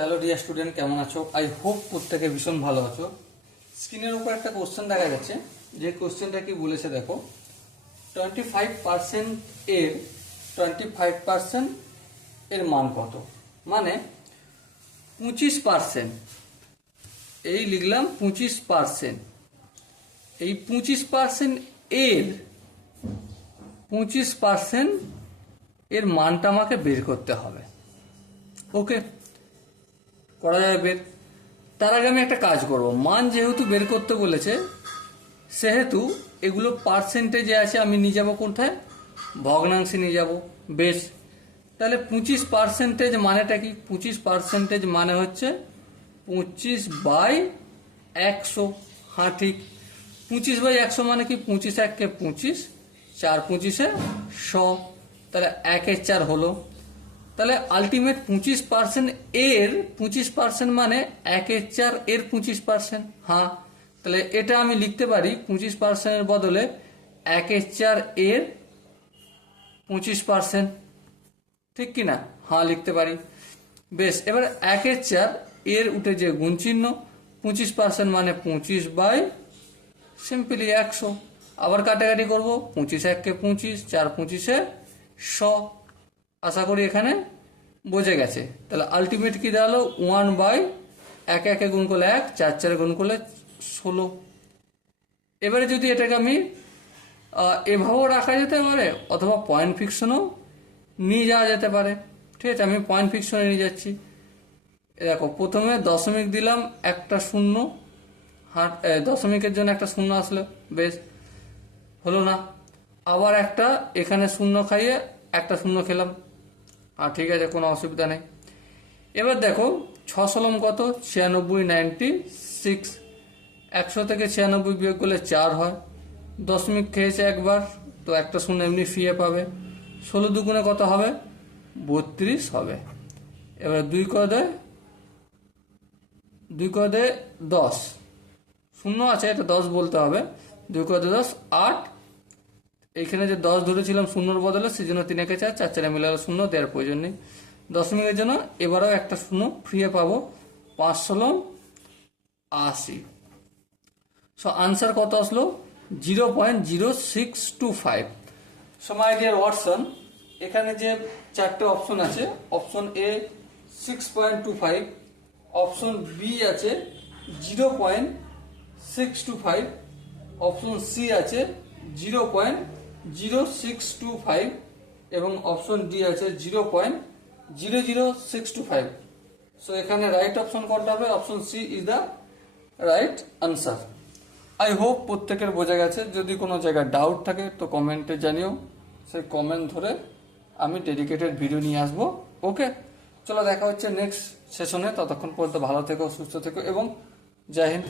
Hello dear student, কেমন আছো? I hope প্রত্যেকে ভীষণ ভালো আছো। স্ক্রিনের উপর একটা কোশ্চেন দেখা যাচ্ছে, যে কোশ্চেনটা কি বলেছে দেখো। 25% এর 25% এর মান কত? মানে 25%, এই লিখলাম 25%, এই 25% এর 25% এর মানটা আমাকে বের করতে হবে। ওকে, করা যাবে বের। তার আগে আমি একটা কাজ করব, মান যেহেতু বের করতে বলেছে সেহেতু এগুলো পার্সেন্টেজে আছে, আমি নিয়ে যাবো কোথায়? ভগ্নাংশে নিয়ে যাব। বেশ, তাহলে 25% মানেটা কি? 25% মানে হচ্ছে 25/100। হ্যাঁ ঠিক, 25/100 মানে কি? 25 1 25, 4 25 100, তাহলে 1/4 হলো। তাহলে আলটিমেট 25% এর 25% মানে 1/4 এর 25%। হ্যাঁ, তাহলে এটা আমি লিখতে পারি 25% এর বদলে 1/4 এর 25%, ঠিক কি না? হ্যাঁ লিখতে পারি। বেশ, এবার 1/4 এর উঠে যে গুণ চিহ্ন, 25% মানে 25 সিম্পলি 100। আবার কাটাকাটি করবো, 25 1 25, 4 25 100। আশা করি এখানে বোঝা গেছে। তাহলে আলটিমেট কি দাঁড়ালো? 1/1 1 গুণ করলে 1, 4 4 গুণ করলে 16। এবারে যদি এটাকে আমি এভাবেও রাখা যেতে পারে, অথবা পয়েন্ট ফিকশনও নিয়ে যাওয়া যেতে পারে। ঠিক আছে, আমি পয়েন্ট ফিকশনে নিয়ে যাচ্ছি। দেখো, প্রথমে দশমিক দিলাম, একটা শূন্য, দশমিকের জন্য একটা শূন্য আসলো, বেশ হলো না। আবার একটা এখানে শূন্য খাইয়ে একটা শূন্য খেলাম, আর ঠিক আছে, কোনো অসুবিধা নেই। এবার দেখো 6 কত? 96, 96। 100 থেকে 96 বিয়োগ করলে 4 হয়। দশমিক খেয়েছে একবার, তো একটা শূন্য এমনি ফিরে পাবে। 16 দুগুণে কত হবে? 32 হবে। এবার 2 করে দেয় 10, শূন্য আছে, এটা 10 বলতে হবে। 2 করে দেয় 10, 8। এইখানে যে 10 ধরেছিলাম শূন্যর বদলে, সেই জন্য 3 একে 4, 4 4 মিলে শূন্য দেওয়ার প্রয়োজন নেই। দশমিকের জন্য এবারেও একটা শূন্য ফ্রিয়ে পাবো। 5 80। সো আনসার কত আসলো? 0.0625। সো মাই ডিয়ার ওয়াটসন, এখানে যে 4টে অপশন আছে, অপশন এ 6.25, অপশন বি আছে 0.625, অপশন সি আছে 0.0625 এবং অপশন ডি আছে 0.00625। সো এখানে রাইট অপশন কোনটা হবে? Option C is the right answer. I hope প্রত্যেকের বোঝা গেছে। যদি কোনো জায়গায় ডাউট থাকে তো কমেন্টে জানিও, সেই কমেন্ট ধরে আমি ডেডিকেটেড ভিডিও নিয়ে আসবো। ওকে, চলো দেখা হচ্ছে নেক্সট সেশনে। ততক্ষণ পর্যন্ত ভালো থেকো, সুস্থ থেকো এবং জয় হিন্দ।